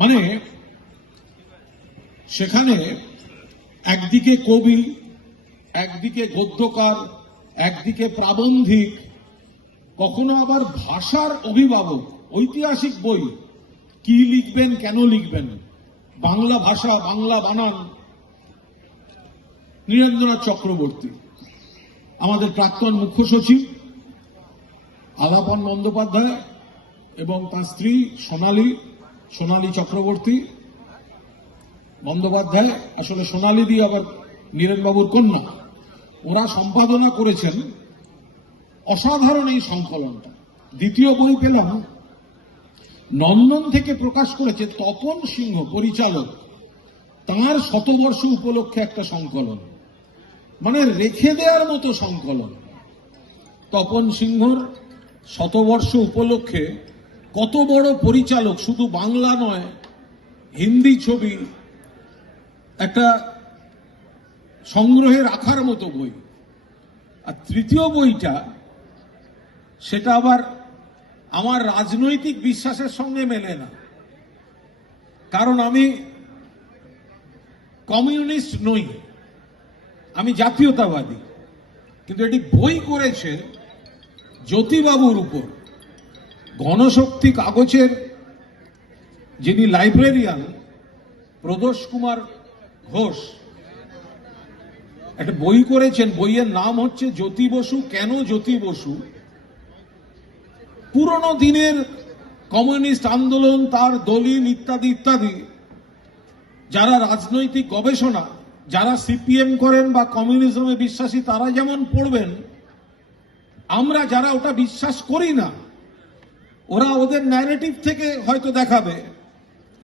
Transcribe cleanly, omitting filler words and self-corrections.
মানে সেখানে একদিকে কবি, একদিকে গদ্যকার, একদিকে প্রাবন্ধিক, কখনো আবার ভাষার অভিভাবক, ঐতিহাসিক বই কি লিখবেন, কেন লিখবেন, বাংলা ভাষা, বাংলা বানান, নীরেন্দ্রনাথ চক্রবর্তী, আমাদের প্রাক্তন মুখ্য সচিব আলাপন বন্দ্যোপাধ্যায় এবং তার স্ত্রী সোনালী চক্রবর্তী বন্দ্যোপাধ্যায়, আসলে সোনালী দি আবার নীরেনবাবুর কন্যা, ওরা সম্পাদনা করেছেন অসাধারণ এই সংকলনটা। দ্বিতীয় বই পেলাম নন্দন থেকে প্রকাশ করেছে তপন সিংহ পরিচালক, তাঁর শতবর্ষ উপলক্ষে একটা সংকলন, মানে রেখে দেওয়ার মতো সংকলন। তপন সিংহর শতবর্ষ উপলক্ষে কত বড় পরিচালক, শুধু বাংলা নয় হিন্দি ছবি একটা সংগ্রহে রাখার মতো বই। আর তৃতীয় বইটা, সেটা আবার আমার রাজনৈতিক বিশ্বাসের সঙ্গে মেলে না, কারণ আমি কমিউনিস্ট নই, আমি জাতীয়তাবাদী, কিন্তু এটি বই করেছে জ্যোতিবাবুর উপর। গণশক্তি কাগজের যিনি লাইব্রেরিয়ান প্রদোষ কুমার ঘোষ একটা বই করেছেন, বইয়ের নাম হচ্ছে জ্যোতি বসু কেন জ্যোতি বসু। পুরনো দিনের কমিউনিস্ট আন্দোলন, তার দলিল ইত্যাদি ইত্যাদি, যারা রাজনৈতিক গবেষণা, যারা সিপিএম করেন বা কমিউনিজমে বিশ্বাসী, তারা যেমন পড়বেন, আমরা যারা ওটা বিশ্বাস করি না, ওরা ওদের ন্যারেটিভ থেকে হয়তো দেখাবে